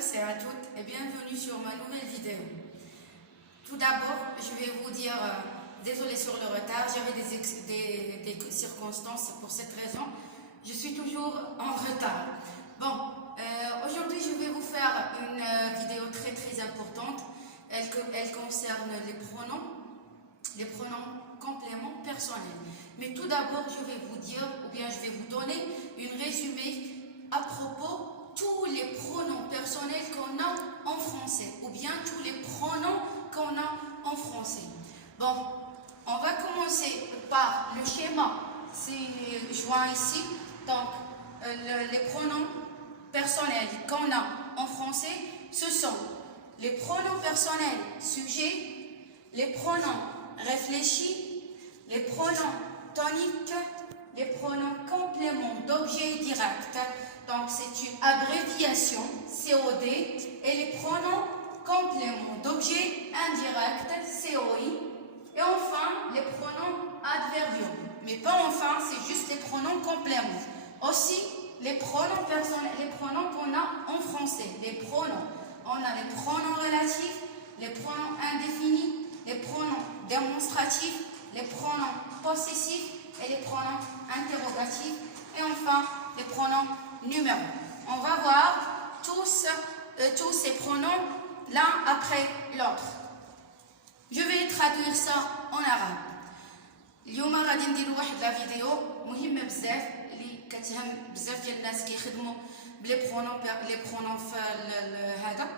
tous et à toutes et bienvenue sur ma nouvelle vidéo. Tout d'abord, je vais vous dire désolé sur le retard, j'avais des circonstances pour cette raison. Je suis toujours en retard. Bon, aujourd'hui je vais vous faire une vidéo très importante. Elle concerne les pronoms compléments personnels. Mais tout d'abord, je vais vous dire, ou bien je vais vous donner une résumé à propos tous les pronoms personnels qu'on a en français, ou bien tous les pronoms qu'on a en français. Bon, on va commencer par le schéma, c'est joint ici. Donc, les pronoms personnels qu'on a en français, ce sont les pronoms personnels sujets, les pronoms réfléchis, les pronoms toniques, les pronoms compléments d'objet direct. Donc, c'est une abréviation, COD, et les pronoms compléments d'objet indirect, COI, et enfin, les pronoms adverbiaux. Mais pas enfin, c'est juste les pronoms compléments. Aussi, les pronoms personnels, les pronoms qu'on a en français. Les pronoms, on a les pronoms relatifs, les pronoms indéfinis, les pronoms démonstratifs, les pronoms possessifs et les pronoms interrogatifs. Et enfin, les pronoms numéraux. On va voir tous ces pronoms l'un après l'autre. Je vais traduire ça en arabe. اليوم غادي نديرو واحد لا فيديو مهمه بزاف اللي كتهم بزاف ديال الناس كيخدموا بلي برونون في هذا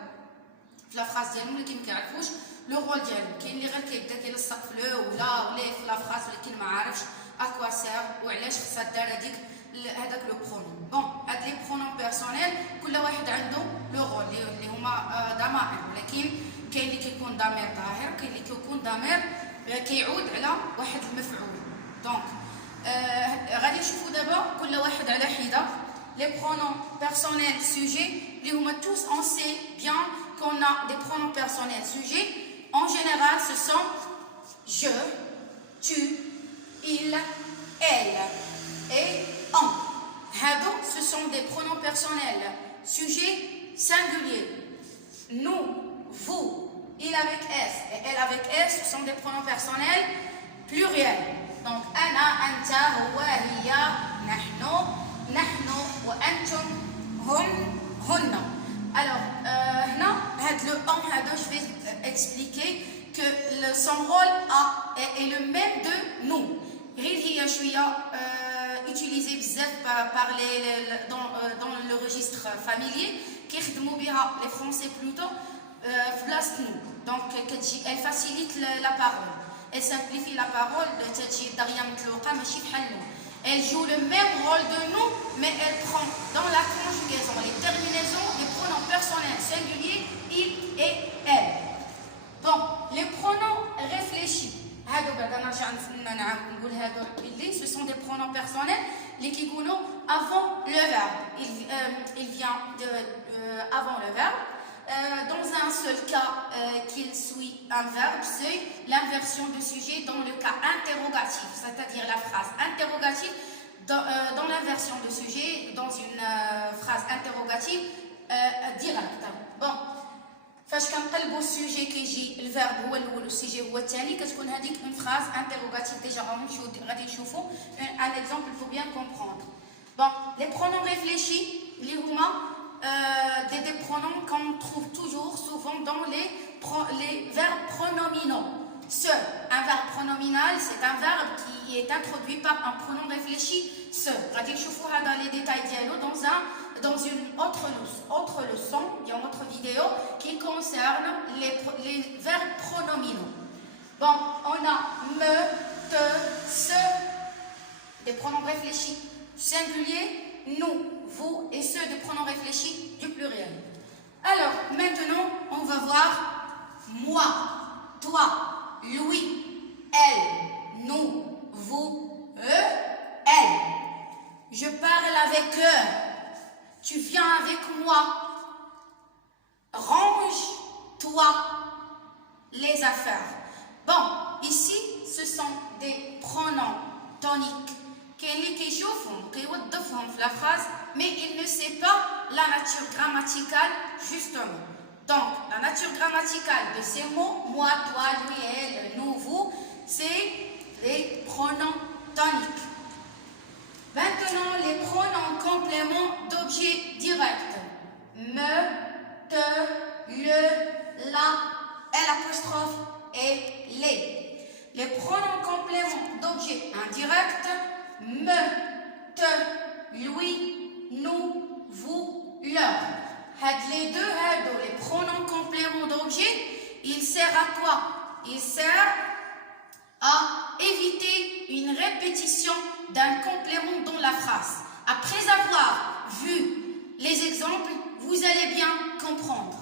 في لا فراس ديالهم اللي ما كيعرفوش لو رول ديالهم. كاين اللي غير كيبدا كيلصق في لو ولا في لا فراس ولكن ما عارفش اكوا سير وعلاش خصها دار هذاك لو برونون. بون هاد لي برونون بيرسونيل كل واحد عنده لو رول اللي هما ضمائر، ولكن كاين اللي كيكون ضمير ظاهر، كاين اللي كيكون ضمير كيعود على واحد المفعول. دونك غادي نشوفوا دابا كل واحد على حده. Les pronoms personnels sujets, les huma tous on sait bien qu'on a des pronoms personnels sujets. En général, ce sont je, tu, il, elle et on. Hado, ce sont des pronoms personnels sujets singuliers. Nous, vous, il avec S et elle avec S, ce sont des pronoms personnels pluriels. Donc, ana, anta, huwa, hiya, nahnu, nahnu, wa antum, hum, hunna. Alors, le on, je vais expliquer que son rôle est le même de nous. Hiya shouya utilisé dans le registre familier, qui les Français plutôt. Donc, elle facilite la parole, elle simplifie la parole, elle joue le même rôle de nous, mais elle prend dans la conjugaison les terminaisons, les pronoms personnels singuliers, il et elle. Bon, les pronoms réfléchis, ce sont des pronoms personnels qui sont avant le verbe. Il vient avant le verbe. Dans un seul cas qu'il suit un verbe, c'est l'inversion de sujet dans le cas interrogatif, c'est-à-dire la phrase interrogative dans l'inversion de sujet, dans une phrase interrogative directe. Bon, فاش كنقلبوا السوجي كيجي الفيرب هو الاول والسوجي هو الثاني كتكون هذيك اون فراز انتروغاتيف. ديجا غادي نشوفوا ان اكزامبل pour bien comprendre. Bon, les pronoms réfléchis اللي هما des pronoms qu'on trouve toujours souvent dans les verbes pronominaux. Un verbe pronominal, c'est un verbe qui est introduit par un pronom réfléchi. غادي نشوفوا هذا les détails ديالو dans une autre leçon, une autre vidéo qui concerne les verbes pronominaux. Bon, on a me, te, ce, des pronoms réfléchis singuliers, nous, vous et ceux des pronoms réfléchis du pluriel. Alors, maintenant, on va voir moi, toi, lui, elle, nous, vous, eux, elle. Je parle avec eux. Tu viens avec moi. Range-toi les affaires. Bon, ici, ce sont des pronoms toniques. كاين اللي كيشوفهم كيوظفهم في la phrase, mais il ne sait pas la nature grammaticale justement. Donc, la nature grammaticale de ces mots, moi, toi, lui, elle, nous, vous, c'est les pronoms toniques. Maintenant, les pronoms compléments d'objet direct. Me, te, le, la, l'apostrophe et les. Les pronoms compléments d'objet indirect. Me, te, lui, nous, vous, leur. Les deux, les pronoms compléments d'objet, il sert à quoi? Il sert à éviter une répétition d'un complément dans la phrase. Après avoir vu les exemples, vous allez bien comprendre.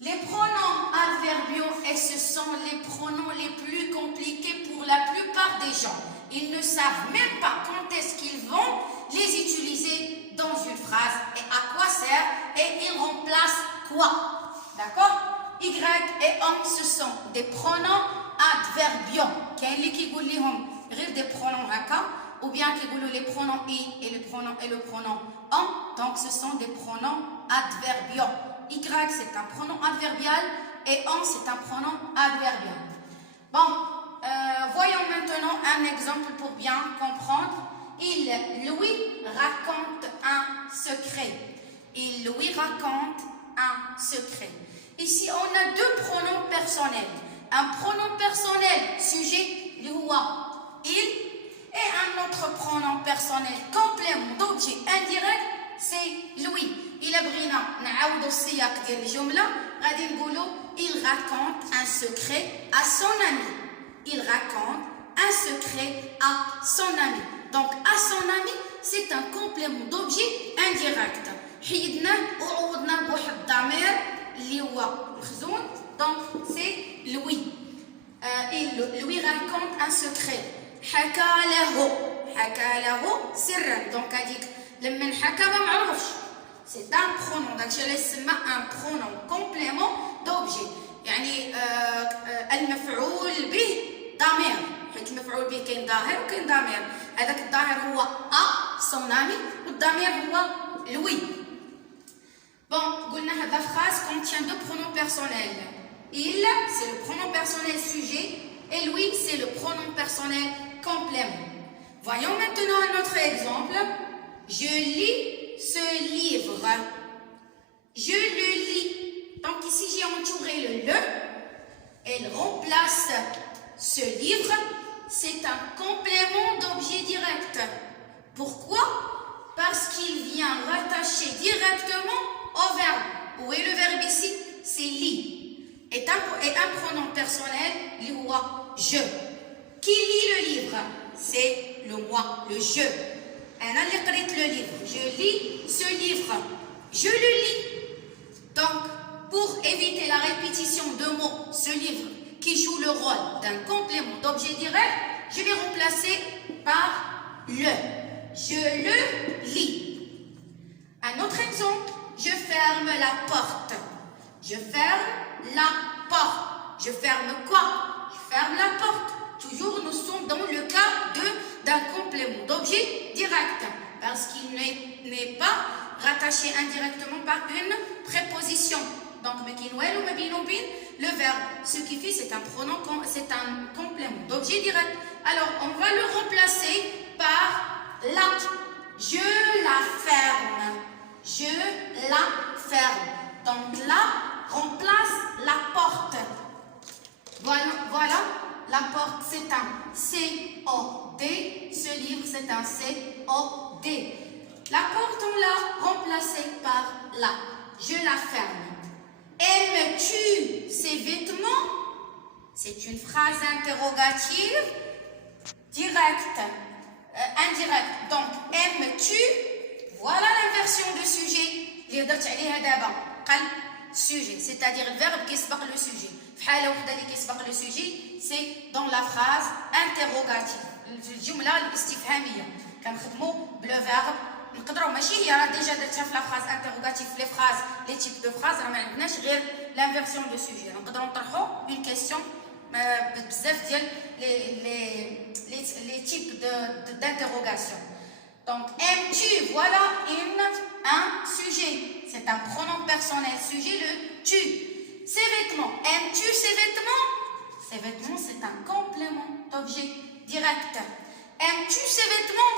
Les pronoms adverbiaux, et ce sont les pronoms les plus compliqués pour la plupart des gens. Ils ne savent même pas quand est-ce qu'ils vont les utiliser dans une phrase et à quoi sert et ils remplacent quoi. D'accord? Y et on, ce sont des pronoms adverbiaux. Des pronoms haka, ou bien les pronoms i et le pronom en. Donc ce sont des pronoms adverbiaux. Y c'est un pronom adverbial et on c'est un pronom adverbial. Bon, voyons maintenant un exemple pour bien comprendre. Il lui raconte un secret. Il lui raconte un secret. Ici, on a deux pronoms personnels. Un pronom personnel sujet, le huwa, il, et un autre pronom personnel complément d'objet indirect, c'est lui. Il raconte un secret à son ami. Il raconte un secret à son ami. Donc, à son ami, c'est un complément d'objet indirect. Donc, c'est lui. Il lui raconte un secret. Donc, c'est un pronom. Donc, je laisse un pronom complément d'objet. يعني المفعول به ضمير. حيت المفعول به كاين ظاهر وكاين ضمير. هذاك الظاهر هو a son ami والضمير هو lui. Bon, la phrase contient deux pronoms personnels. Il, c'est le pronom personnel sujet, et lui, c'est le pronom personnel complément. Voyons maintenant un autre exemple. Je lis ce livre. Je le lis. Donc ici, j'ai entouré le. Elle remplace ce livre. C'est un complément d'objet direct. Pourquoi? Parce qu'il vient rattacher directement au verbe. Où est le verbe ici? C'est li. Et un pronom personnel, le moi, je. Qui lit le livre? C'est le moi, le je. Le livre. Je lis ce livre. Je le lis. Donc, pour éviter la répétition de mots, ce livre qui joue le rôle d'un complément d'objet direct, je vais remplacer par le. Je le lis. Un autre exemple, je ferme la porte. Je ferme la porte. Je ferme quoi? Je ferme la porte. Toujours, nous sommes dans le cas d'un complément d'objet direct, parce qu'il n'est pas rattaché indirectement par une préposition. Donc, le verbe, ce qui fait, c'est un pronom, c'est un complément d'objet direct. Alors, on va le remplacer par la. Je la ferme. Je la ferme. Donc, la remplace la porte. Voilà. La porte, c'est un C-O-D. Ce livre, c'est un C-O-D. La porte, on l'a remplacée par la. Je la ferme. Aimes-tu ces vêtements? C'est une phrase interrogative directe, indirecte. Donc, aimes-tu? Voilà l'inversion de sujet. Sujet, c'est-à-dire le verbe qui se le sujet. Le sujet, c'est dans la phrase interrogative. الجملة الاستفهامية كنخدموا بالverbe نقدروا ماشي هي راه ديجا درتها في لا phrase interrogative في لي phrase لي تيب دو phrase راه ما عندناش غير l'inversion de sujet. نقدروا نطرحوا une question بزاف ديال les types d'interrogation. Donc aimes-tu, voilà une un sujet. C'est un pronom personnel. Sujet, le tu. Ses vêtements. Aimes-tu ses vêtements? Ses vêtements, c'est un complément d'objet direct. Aimes-tu ses vêtements?